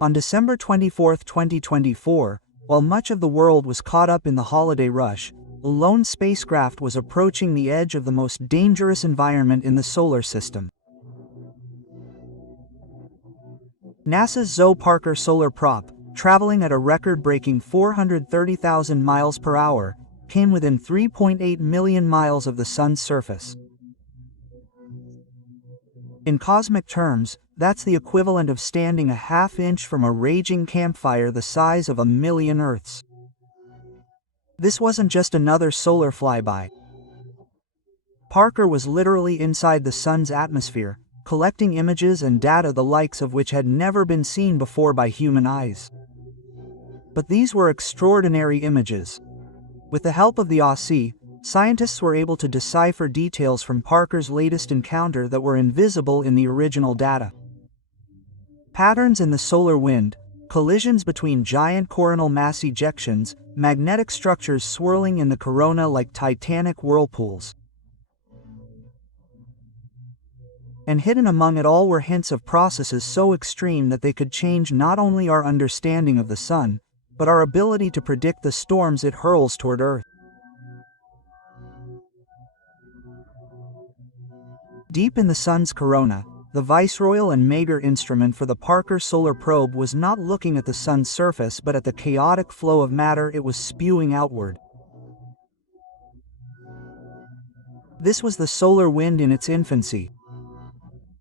On December 24, 2024, while much of the world was caught up in the holiday rush, a lone spacecraft was approaching the edge of the most dangerous environment in the solar system. NASA's Zoe Parker solar probe, traveling at a record-breaking 430,000 miles per hour, came within 3.8 million miles of the Sun's surface. In cosmic terms, that's the equivalent of standing a half-inch from a raging campfire the size of 1,000,000 Earths. This wasn't just another solar flyby. Parker was literally inside the Sun's atmosphere, collecting images and data the likes of which had never been seen before by human eyes. But these were extraordinary images. With the help of the ASI, scientists were able to decipher details from Parker's latest encounter that were invisible in the original data. Patterns in the solar wind, collisions between giant coronal mass ejections, magnetic structures swirling in the corona like titanic whirlpools. And hidden among it all were hints of processes so extreme that they could change not only our understanding of the Sun, but our ability to predict the storms it hurls toward Earth. Deep in the Sun's corona, the Viceroyal and Mager instrument for the Parker Solar Probe was not looking at the Sun's surface but at the chaotic flow of matter it was spewing outward. This was the solar wind in its infancy.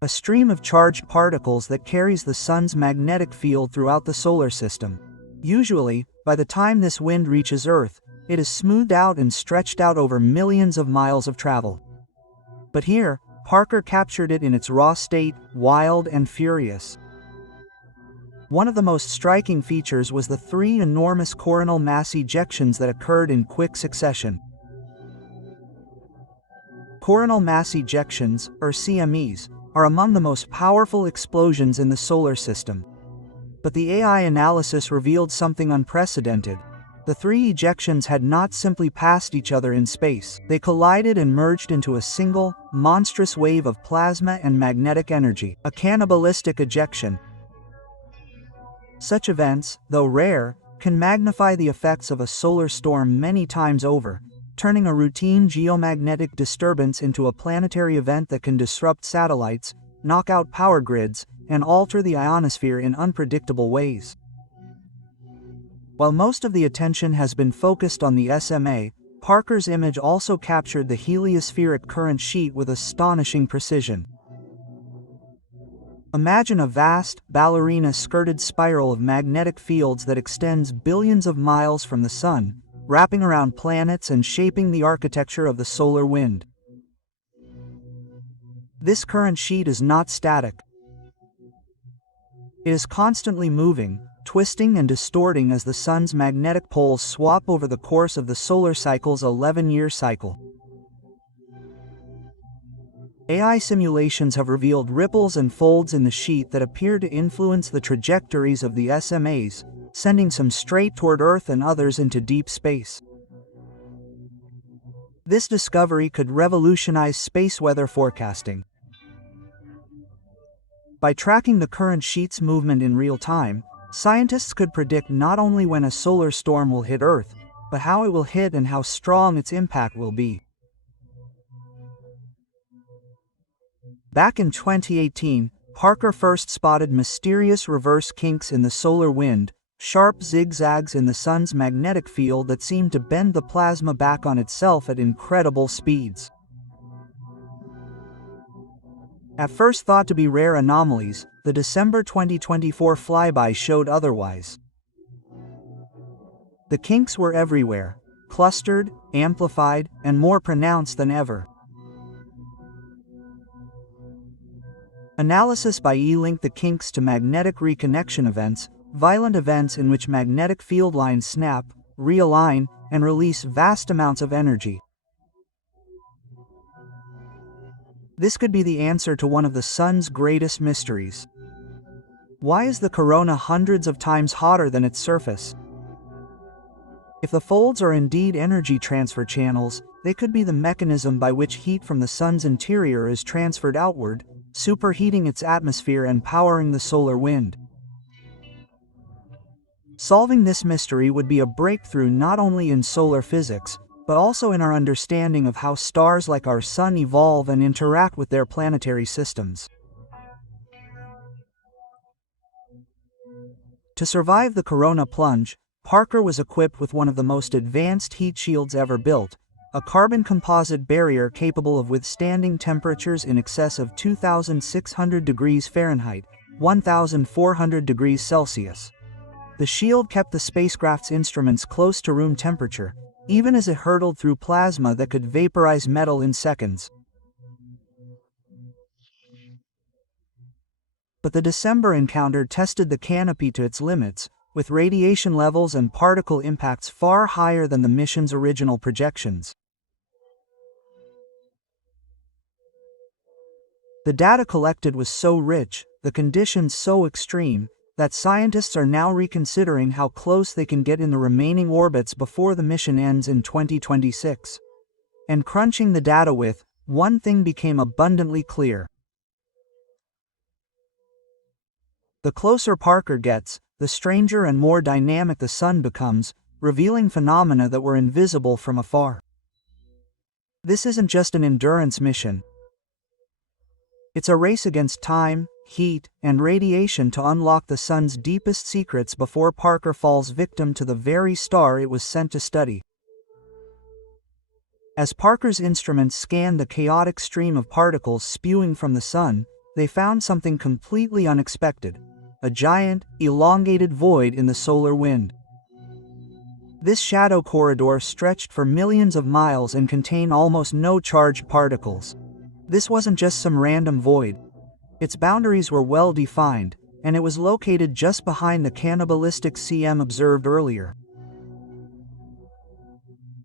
A stream of charged particles that carries the Sun's magnetic field throughout the solar system. Usually, by the time this wind reaches Earth, it is smoothed out and stretched out over millions of miles of travel. But here, Parker captured it in its raw state, wild and furious. One of the most striking features was the 3 enormous coronal mass ejections that occurred in quick succession. Coronal mass ejections, or CMEs, are among the most powerful explosions in the solar system. But the AI analysis revealed something unprecedented. The 3 ejections had not simply passed each other in space. They collided and merged into a single, monstrous wave of plasma and magnetic energy, a cannibalistic ejection. Such events, though rare, can magnify the effects of a solar storm many times over, turning a routine geomagnetic disturbance into a planetary event that can disrupt satellites, knock out power grids, and alter the ionosphere in unpredictable ways. While most of the attention has been focused on the SMA, Parker's image also captured the heliospheric current sheet with astonishing precision. Imagine a vast, ballerina-skirted spiral of magnetic fields that extends billions of miles from the Sun, wrapping around planets and shaping the architecture of the solar wind. This current sheet is not static. It is constantly moving, twisting and distorting as the Sun's magnetic poles swap over the course of the solar cycle's 11-year cycle. AI simulations have revealed ripples and folds in the sheet that appear to influence the trajectories of the SMAs, sending some straight toward Earth and others into deep space. This discovery could revolutionize space weather forecasting. By tracking the current sheet's movement in real time, scientists could predict not only when a solar storm will hit Earth, but how it will hit and how strong its impact will be. Back in 2018, Parker first spotted mysterious reverse kinks in the solar wind, sharp zigzags in the Sun's magnetic field that seemed to bend the plasma back on itself at incredible speeds. At first thought to be rare anomalies, the December 2024 flyby showed otherwise. The kinks were everywhere, clustered, amplified, and more pronounced than ever. Analysis by E linked the kinks to magnetic reconnection events, violent events in which magnetic field lines snap, realign, and release vast amounts of energy. This could be the answer to one of the Sun's greatest mysteries. Why is the corona hundreds of times hotter than its surface? If the folds are indeed energy transfer channels, they could be the mechanism by which heat from the Sun's interior is transferred outward, superheating its atmosphere and powering the solar wind. Solving this mystery would be a breakthrough not only in solar physics, but also in our understanding of how stars like our Sun evolve and interact with their planetary systems. To survive the corona plunge, Parker was equipped with one of the most advanced heat shields ever built, a carbon composite barrier capable of withstanding temperatures in excess of 2,600 degrees Fahrenheit, 1,400 degrees Celsius. The shield kept the spacecraft's instruments close to room temperature, even as it hurtled through plasma that could vaporize metal in seconds. But the December encounter tested the canopy to its limits, with radiation levels and particle impacts far higher than the mission's original projections. The data collected was so rich, the conditions so extreme, that scientists are now reconsidering how close they can get in the remaining orbits before the mission ends in 2026. And crunching the data with, one thing became abundantly clear. The closer Parker gets, the stranger and more dynamic the Sun becomes, revealing phenomena that were invisible from afar. This isn't just an endurance mission. It's a race against time, heat, and radiation to unlock the Sun's deepest secrets before Parker falls victim to the very star it was sent to study. As Parker's instruments scanned the chaotic stream of particles spewing from the Sun, they found something completely unexpected: a giant, elongated void in the solar wind. This shadow corridor stretched for millions of miles and contained almost no charged particles. This wasn't just some random void. Its boundaries were well defined, and it was located just behind the cannibalistic CM observed earlier.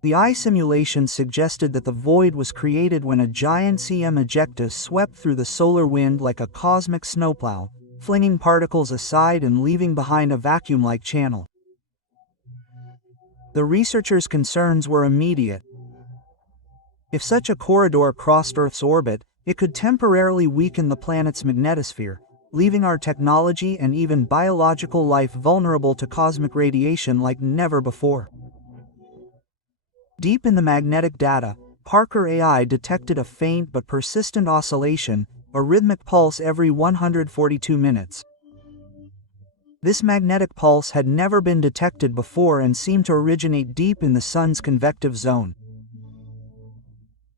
The eye simulations suggested that the void was created when a giant CM ejecta swept through the solar wind like a cosmic snowplow, flinging particles aside and leaving behind a vacuum-like channel. The researchers' concerns were immediate. If such a corridor crossed Earth's orbit, it could temporarily weaken the planet's magnetosphere, leaving our technology and even biological life vulnerable to cosmic radiation like never before. Deep in the magnetic data, Parker AI detected a faint but persistent oscillation, a rhythmic pulse every 142 minutes. This magnetic pulse had never been detected before and seemed to originate deep in the Sun's convective zone.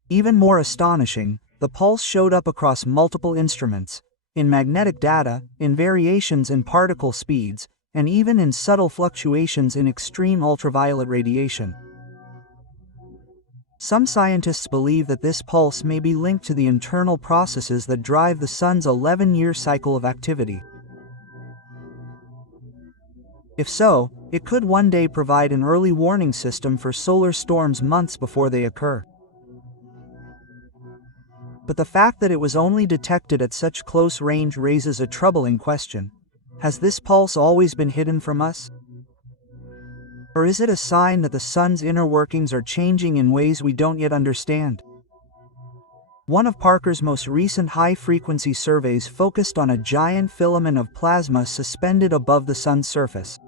Even more astonishing, the pulse showed up across multiple instruments, in magnetic data, in variations in particle speeds, and even in subtle fluctuations in extreme ultraviolet radiation. Some scientists believe that this pulse may be linked to the internal processes that drive the Sun's 11-year cycle of activity. If so, it could one day provide an early warning system for solar storms months before they occur. But the fact that it was only detected at such close range raises a troubling question. Has this pulse always been hidden from us? Or is it a sign that the Sun's inner workings are changing in ways we don't yet understand? One of Parker's most recent high-frequency surveys focused on a giant filament of plasma suspended above the Sun's surface.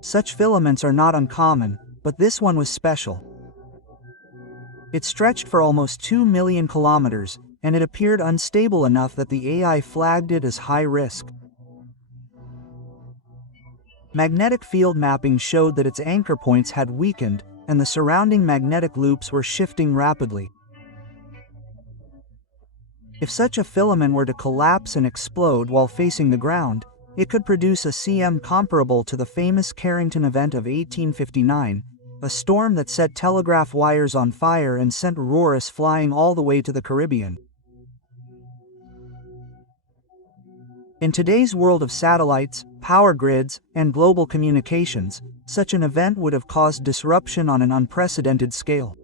Such filaments are not uncommon, but this one was special. It stretched for almost 2 million kilometers, and it appeared unstable enough that the AI flagged it as high risk. Magnetic field mapping showed that its anchor points had weakened, and the surrounding magnetic loops were shifting rapidly. If such a filament were to collapse and explode while facing the ground, it could produce a CM comparable to the famous Carrington event of 1859, a storm that set telegraph wires on fire and sent auroras flying all the way to the Caribbean. In today's world of satellites, power grids, and global communications, such an event would have caused disruption on an unprecedented scale.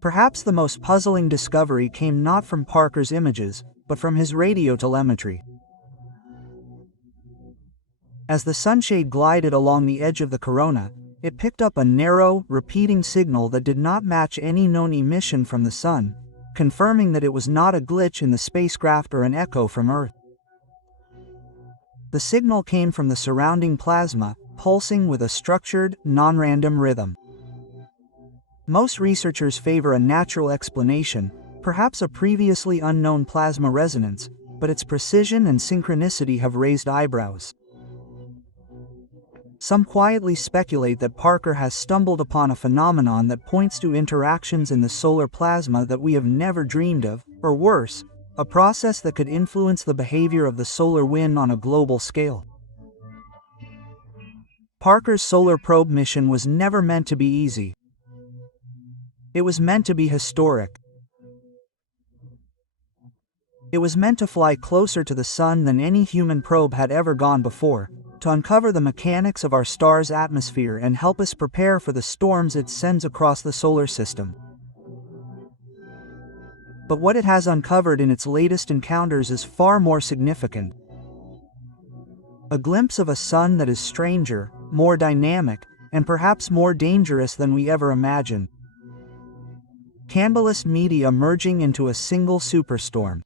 Perhaps the most puzzling discovery came not from Parker's images, but from his radio telemetry. As the sunshade glided along the edge of the corona, it picked up a narrow, repeating signal that did not match any known emission from the Sun, confirming that it was not a glitch in the spacecraft or an echo from Earth. The signal came from the surrounding plasma, pulsing with a structured, non-random rhythm. Most researchers favor a natural explanation, perhaps a previously unknown plasma resonance, but its precision and synchronicity have raised eyebrows. Some quietly speculate that Parker has stumbled upon a phenomenon that points to interactions in the solar plasma that we have never dreamed of, or worse, a process that could influence the behavior of the solar wind on a global scale. Parker's solar probe mission was never meant to be easy. It was meant to be historic. It was meant to fly closer to the Sun than any human probe had ever gone before, to uncover the mechanics of our star's atmosphere and help us prepare for the storms it sends across the solar system. But what it has uncovered in its latest encounters is far more significant. A glimpse of a sun that is stranger, more dynamic, and perhaps more dangerous than we ever imagined. Candleless meteor merging into a single superstorm.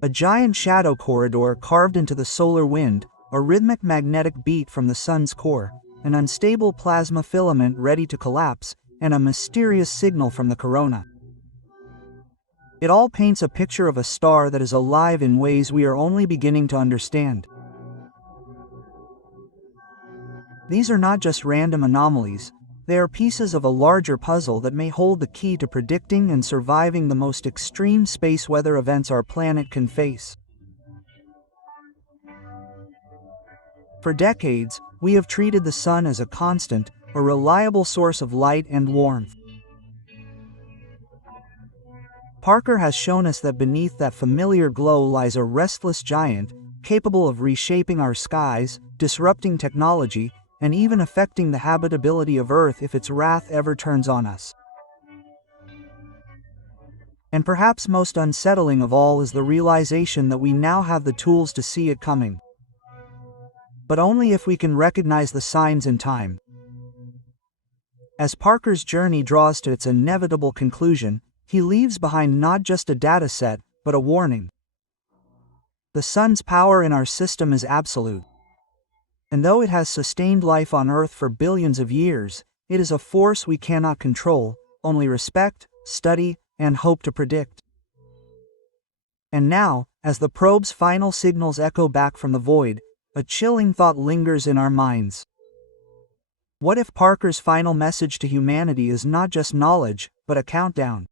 A giant shadow corridor carved into the solar wind, a rhythmic magnetic beat from the sun's core, an unstable plasma filament ready to collapse, and a mysterious signal from the corona. It all paints a picture of a star that is alive in ways we are only beginning to understand. These are not just random anomalies, they are pieces of a larger puzzle that may hold the key to predicting and surviving the most extreme space weather events our planet can face. For decades, we have treated the sun as a constant, a reliable source of light and warmth. Parker has shown us that beneath that familiar glow lies a restless giant, capable of reshaping our skies, disrupting technology, and even affecting the habitability of Earth if its wrath ever turns on us. And perhaps most unsettling of all is the realization that we now have the tools to see it coming. But only if we can recognize the signs in time. As Parker's journey draws to its inevitable conclusion, he leaves behind not just a data set, but a warning. The sun's power in our system is absolute. And though it has sustained life on Earth for billions of years, it is a force we cannot control, only respect, study, and hope to predict. And now, as the probe's final signals echo back from the void, a chilling thought lingers in our minds. What if Parker's final message to humanity is not just knowledge, but a countdown?